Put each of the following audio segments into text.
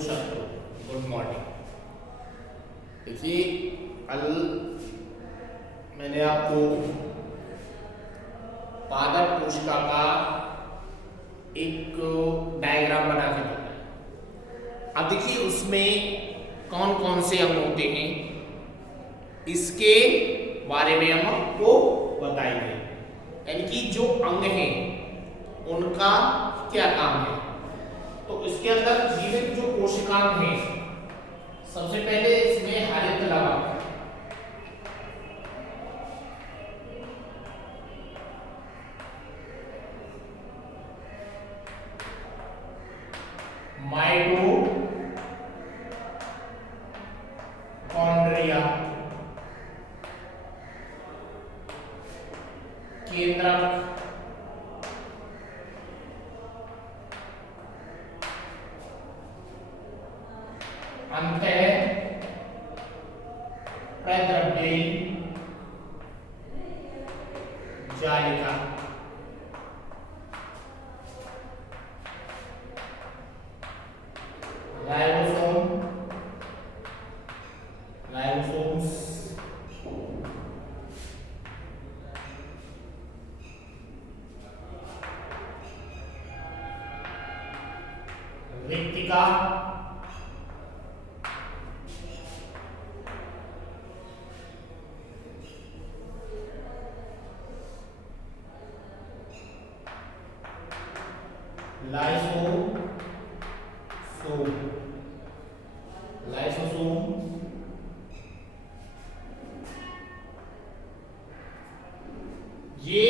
छात्रों, good morning. देखिए कल मैंने आपको पादप कोशिका का एक डायग्राम बना के बताया। अब देखिए उसमें कौन कौन से अंग होते हैं इसके बारे में हम आपको बताएंगे, यानी कि जो अंग हैं उनका क्या काम है। तो इसके अंदर जीवित जो कोशिकांग हैं, सबसे पहले इसमें हरित लवक, माइटोकॉन्ड्रिया, केंद्रक, प्रद्रव्यी जालिका, राइबोसोम, राइबोसोम्स, रिक्तिका, लाइसोसोम, लाइसोसोम, ये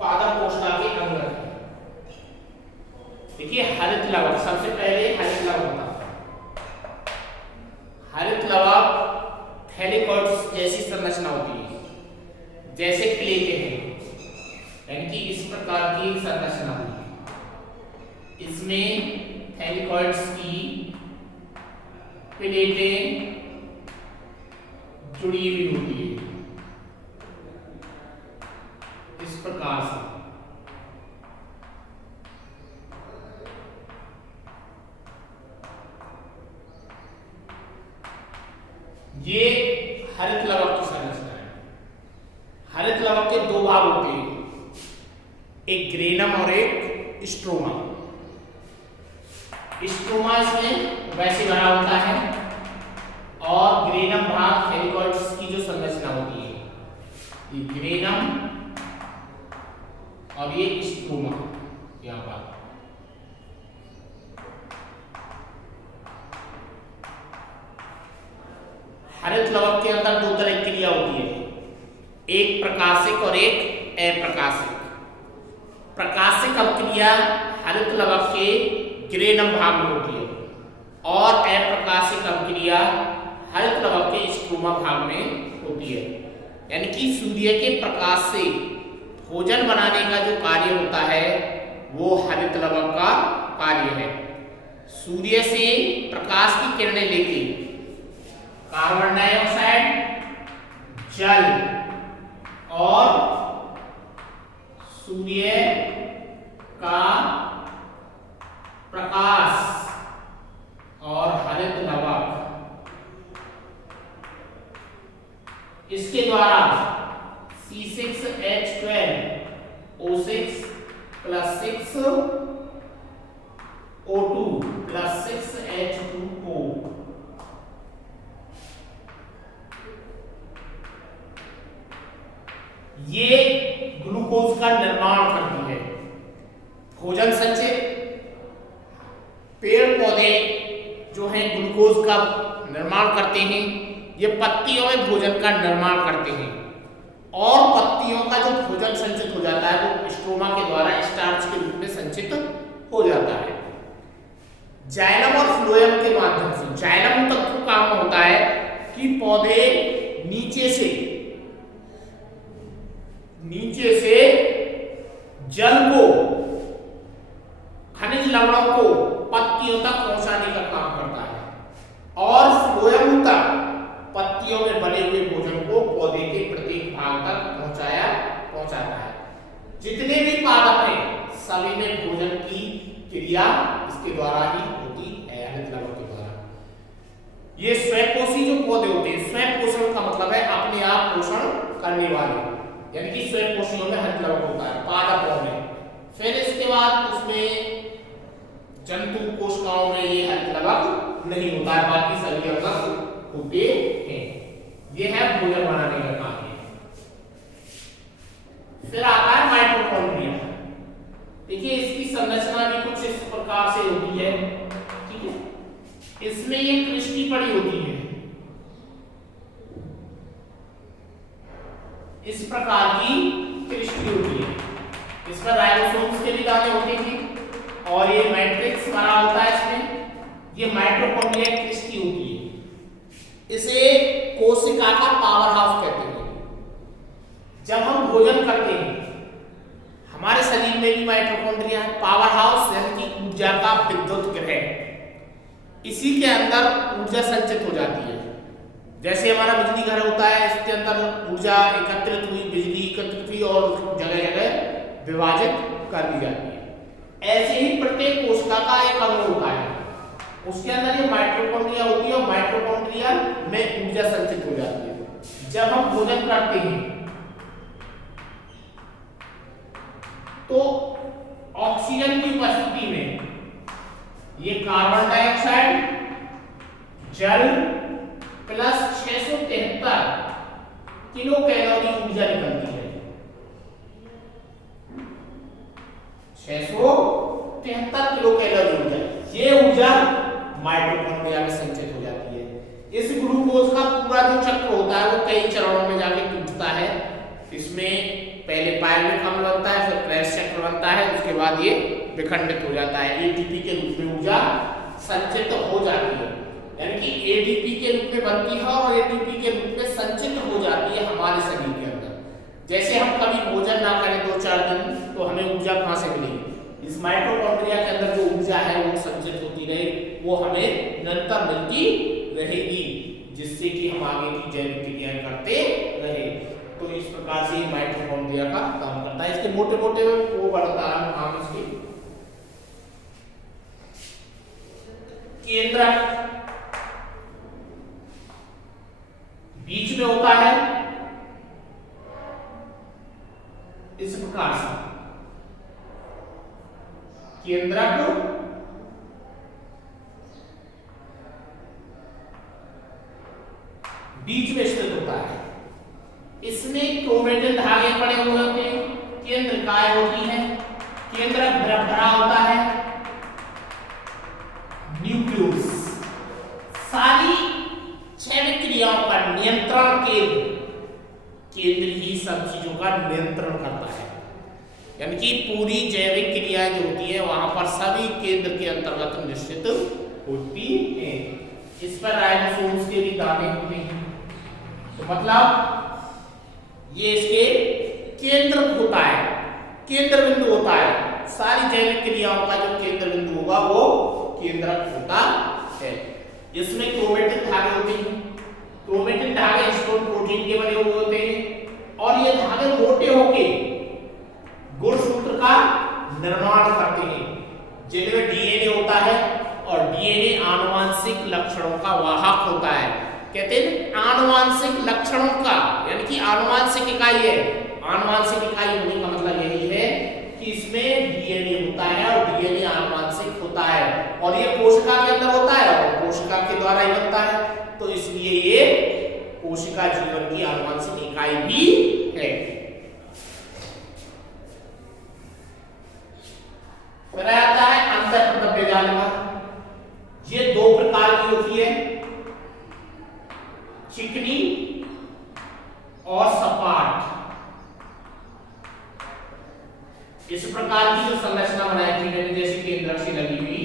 पादप कोशिका के अंग हैं। देखिए हरित लवक, सबसे पहले हरित लवक होता है। हरित लवक थैलिकॉइड्स जैसी संरचना होती है, जैसे क्ले के हैं, यानी कि इस प्रकार की संरचना होती है। इसमें थैलिकॉइड्स की प्लेटें जुड़ी हुई होती है इस प्रकार से। ये हरित लवक की संरचना है। हरित लवक के दो भाग होते हैं, एक ग्रेनम और एक स्ट्रोमा। स्ट्रोमा इसमें वैसे बना होता है और ग्रेनम भाग थैलिकॉइड्स की जो संरचना होती है, ये ग्रेनम और ये स्ट्रोमा। यहाँ पर हरित लवक के अंदर दो तरह की क्रिया होती है, एक प्रकाशिक और एक अप्रकाशिक। प्रकाशिक अभिक्रिया हरित लवक के ग्रेनम भाग में होती है और अप्रकाशिक अभिक्रिया हरित लवक के स्ट्रोमा भाग में होती है। यानी कि सूर्य के प्रकाश से भोजन बनाने का जो कार्य होता है वो हरित लवक का कार्य है। सूर्य से प्रकाश की किरणें लेके कार्बन डाइऑक्साइड, जल और सूर्य का प्रकाश और हरित लवक, इसके द्वारा C6H12O6 + 6O2 + 6H2O ये ग्लूकोज का निर्माण करती है। भोजन संचय पेड़ पौधे जो हैं ग्लूकोज का निर्माण करते हैं, ये पत्तियों में भोजन का निर्माण करते हैं और पत्तियों का जो भोजन संचित हो जाता है वो स्ट्रोमा के द्वारा स्टार्च के रूप में संचित हो जाता है। जाइलम और फ्लोएम के माध्यम से, जाइलम तत्व का काम होता है कि पौधे नीचे से जल को, खनिज लवणों को पत्तियों तक पहुंचाने का काम करता है और फ्लोएम तक पत्तियों में बने हुए भोजन को पौधे के प्रत्येक भाग तक पहुंचाता है। जितने भी पादप हैं सभी में भोजन की क्रिया इसके द्वारा ही होती ये स्वयंपोषी जो पौधे होते हैं, स्वयं पोषण का मतलब है अपने आप पोषण करने वाले, यानी कि स्वयंपोषियों में हरितलवक होता है, पादपों में। फिर इसके बाद उसमें जंतु कोशिकाओं में ये हरितलवक नहीं होता है, बाकी सभी अंगक होते हैं। ये है भोजन बनाने का काम। फिर आता है माइटोकॉन्ड्रिया। देखिए इसकी संरचना भी कुछ इस प्रकार से होती है, ठीक है। इसमें ये क्रिस्टी पड़ी होती है, इस प्रकार की क्रिस्टी होती है। इस पर राइबोसोम्स के भी दाने होते हैं और ये मैट्रिक्स भरा होता है इसमें। ये माइटोकॉन्ड्रिया क्रिस्टी होती है। इसे कोशिका का पावर हाउस कहते हैं। जब हम भोजन करते हैं हमारे शरीर में भी माइटोकॉन्ड्रिया है, पावर हाउस यानी कि ऊर्जा का विद्युत गृह। इसी के अंदर ऊर्जा संचित हो जाती है। जैसे हमारा बिजली घर होता है, इसके अंदर ऊर्जा एकत्रित हुई, बिजली एकत्रित हुई और जगह जगह विभाजित कर दी जाती है। ऐसे ही प्रत्येक कोशिका का एक अंग होता है, उसके अंदर ये माइटोकॉन्ड्रिया होती है और माइटोकॉन्ड्रिया में ऊर्जा संचित हो जाती है। जब हम भोजन करते हैं तो ऑक्सीजन की उपस्थिति में ये कार्बन डाइऑक्साइड, जल प्लस 673 किलो कैलोरी ऊर्जा निकलती है। 673 किलो कैलोरी ऊर्जा, ये ऊर्जा माइटोकॉन्ड्रिया में संचित हो जाती है। इस ग्लूकोज का पूरा जो चक्र होता है वो कई चरणों में जाके टूटता है। इसमें पहले पायरुविक अम्ल बनता है, फिर क्रेब्स चक्र बनता है, उसके बाद ये विखंडित हो जाता है, एटीपी के रूप में ऊर्जा संचित हो जाती है। यानी कि एटीपी के रूप में बनती है और एटीपी के रूप में संचित हो जाती है हमारे शरीर के अंदर। जैसे हम कभी भोजन ना करें 2-4 दिन तो हमें ऊर्जा कहाँ से मिलेगी? इस माइटोकॉन्ड्रिया के अंदर जो ऊर्जा है वो संचित होती रहे, वो हमें निरंतर मिलती रहेगी, जिससे कि हम आगे की जैविक क्रियाएं करते रहे। तो इस प्रकार से माइटोकॉन्ड्रिया का काम करता है। इसके मोटे मोटे वो बता रहा हूं नाम इसके। केंद्रक बीच में होता है इस प्रकार से, केंद्रक बीच में स्थित होता है। इसमें क्रोमेटिन धागे पड़े हुए होते हैं, केंद्रकाय होती है, केंद्रक भरा होता है, न्यूक्लियस। सारी जैविक क्रियाओं का नियंत्रण केंद्र ही सब चीजों का नियंत्रण करता है। यानी कि पूरी जैविक क्रियाएं जो होती है वहां पर सभी केंद्र के अंतर्गत निश्चित होती है। इस पर राइबोसोम्स के भी दाने होते हैं। तो मतलब ये इसके केंद्र होता है, केंद्र बिंदु होता है। सारी जैविक क्रियाओं का जो केंद्र बिंदु होगा वो केंद्रक होता है। इसमें क्रोमेटिन धागे होते हैं। क्रोमेटिन धागे हिस्टोन प्रोटीन के बने हुए होते हैं और ये धागे मोटे होके गुणसूत्र का निर्माण करते हैं, जिनमें डीएनए होता है और डीएनए आनुवांशिक लक्षणों का वाहक होता है। कहते हैं आनुवांशिक लक्षणों का, यानी कि आनुवांशिक इकाई है। आनुवांशिक इकाई होने का मतलब यही है कि इसमें डीएनए होता है और डीएनए आनुवांशिक होता है और ये कोशिका के अंदर होता है और कोशिका के द्वारा ही बनता है। तो इसलिए ये कोशिका जीवन की आनुवांशिक इकाई भी है। फिर आता है अंतःप्रदव्य जालिका। ये 2 प्रकार की होती है, चिकनी और सपाट। इस प्रकार की जो संरचना बनाई थी मैंने, जैसे केंद्रक से लगी हुई,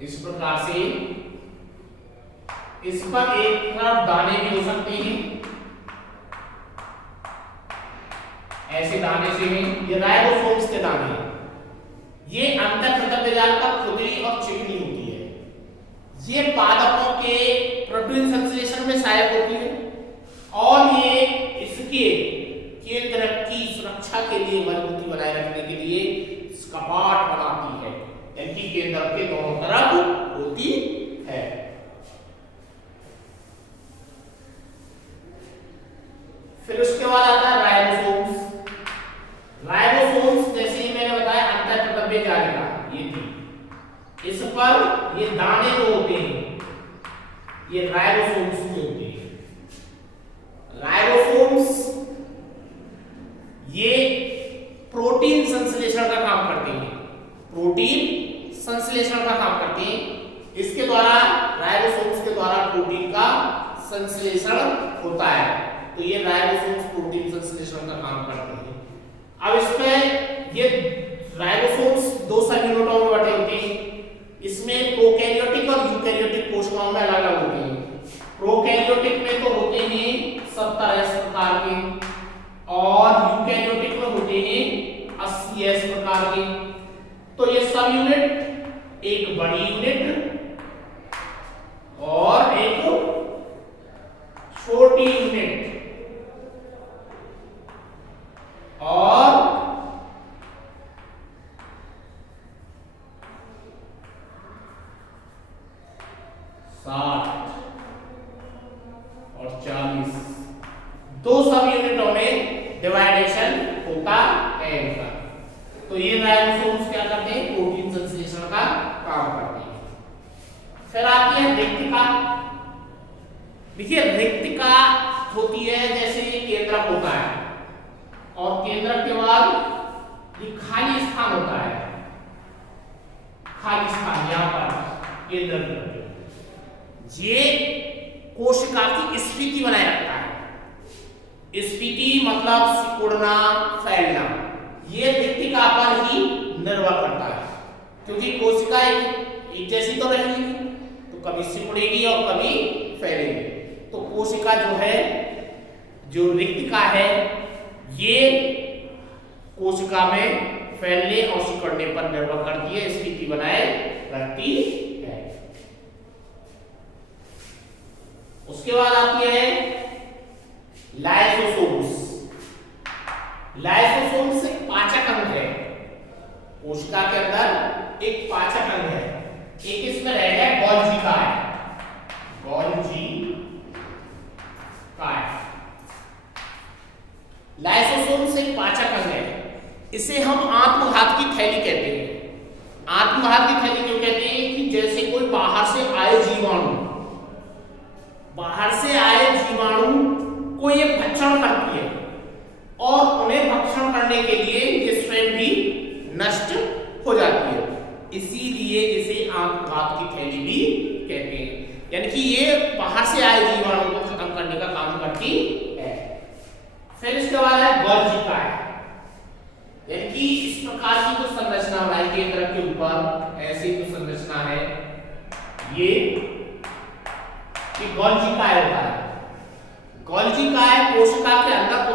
इस प्रकार से इस पर एक तरफ दाने भी हो सकते हैं, ऐसे दाने से हैं, ये राइबोसोम्स के दाने हैं। ये अंतःप्रदव्य जालिका खुदरी और चिकनी होती है। ये पादपों के प्रोटीन संश्लेषण में सहायक होती है और ये इसके केंद्रक की सुरक्षा के लिए, मजबूती बनाए रखने के लिए कपाट बनाती है। यानी कि केंद्रक के दोनों तरफ होती है। फिर उसके बाद आता है राइबोसोम्स। राइबोसोम्स जैसे ही मैंने बताया अंतःप्रतव्य जालिका ये थी, इस पर ये दाने जो होते हैं ये राइबोसोम्स में होते हैं। राइबोसोम्स ये प्रोटीन संश्लेषण का काम करते हैं, प्रोटीन संश्लेषण का काम करते हैं। इसके द्वारा राइबोसोम्स के द्वारा प्रोटीन का संश्लेषण होता है, तो ये राइबोसोम्स प्रोटीन संश्लेषण का काम करते हैं। अब इसमें ये राइबोसोम्स दो सब यूनिटों में बटे होते हैं। इसमें प्रोकैरियोटिक और यूकैरियोटिक कोशिकाओं में अलग अलग होते हैं। प्रोकैरियोटिक में तो होते हैं 70 प्रकार के और यूकैरियोटिक में होते हैं 80 प्रकार के। तो ये सब यूनिट, एक बड़ी यूनिट और एक छोटी यूनिट और और 40 दो सब यूनिटों में डिवाइडेशन होता है इनका। तो ये राइबोसोम्स क्या करते हैं, प्रोटीन संश्लेषण का काम करते हैं। फिर आती है रिक्तिका। देखिए रिक्तिका होती है जैसे ये केंद्रक होता है और केंद्रक के बाद ये खाली स्थान होता है, खाली स्थान यहां पर केंद्रक ये कोशिका की स्फीति बनाए रखता है। स्फीति मतलब सिकुड़ना, फैलना, ये रिक्तिका पर ही निर्भर करता है, क्योंकि कोशिका एक जैसी तो रहेगी, तो कभी सिकुड़ेगी और कभी फैलेगी। तो कोशिका जो है, जो रिक्तिका है, ये कोशिका में फैलने और सिकुड़ने पर निर्भर करती है, स्थिति बनाए रखती है। उसके बाद आती है लाइसोसोम्स। लाइसोसोम्स एक पाचक अंग है, कोशिका के अंदर एक पाचक अंग है। एक इसमें रह गया गोल्जी काय। गोल्जी काय लाइसोसोम्स एक पाचक अंग है। इसे हम आत्मघात की थैली कहते हैं। आत्मघात की थैली क्यों कहते हैं कि जैसे कोई बाहर से आए जीवाणु, बाहर से आए जीवाणु को ये भक्षण करती है और उन्हें भक्षण करने के लिए ये स्वयं भी नष्ट हो जाती है, इसीलिए इसे आत्मघात की थैली भी कहते हैं। यानी कि ये बाहर से आए जीवाणु को खत्म करने का काम करती है। फिर इसके बाद है गोल्जी काय। यानी कि इस प्रकार की जो संरचना बनाई केंद्रक के ऊपर, ऐसी जो संरचना है ये गोल्जी काय होता है। गोल्जी काय कोशिका के अंदर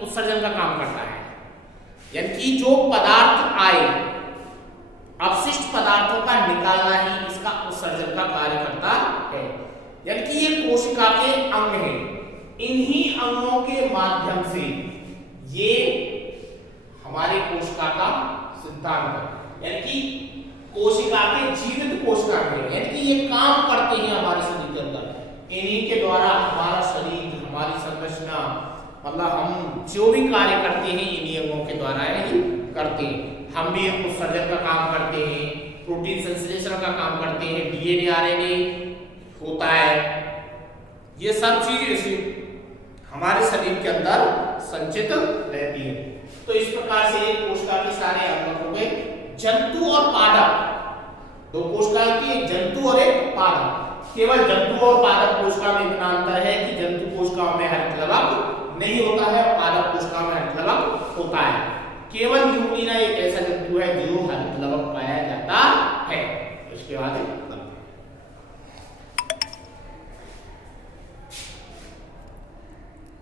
उत्सर्जन का काम करता है। यानी कि जो पदार्थ आए, अपशिष्ट पदार्थों का निकालना ही इसका उत्सर्जन का कार्य करता है। यानी कि ये कोशिका के अंग हैं। इन्हीं अंगों के माध्यम से ये हमारे कोशिका का सिद्धांत है। यानी कि कोशिका के जीवित कोशिका में, यानी कि ये काम करते हैं हमारे शरीर के अंदर। इन्हीं के द्वारा हमारा शरीर, हमारी संरचना, मतलब हम जो भी कार्य करते हैं इन्हीं अंगों के द्वारा ही करते हैं। हम भी उत्सर्जन का काम करते हैं, प्रोटीन संश्लेषण का काम करते हैं, डीएनए आरएनए होता है, ये सब चीजें इसी हमारे शरीर के अंदर संचित रहती है। तो इस प्रकार से कोशिका के सारे अंग हो गए। जंतु और पादप, दो कोशिका की, एक जंतु और एक पादप। केवल जंतु और पादप कोशिका में इतना अंतर है कि जंतु कोशिकाओं में हरित लवक नहीं होता है, पादप कोशिकाओं में हरित लवक होता है। केवल यूरिना एक ऐसा जंतु है जो हरित लवक पाया जाता है। इसके बाद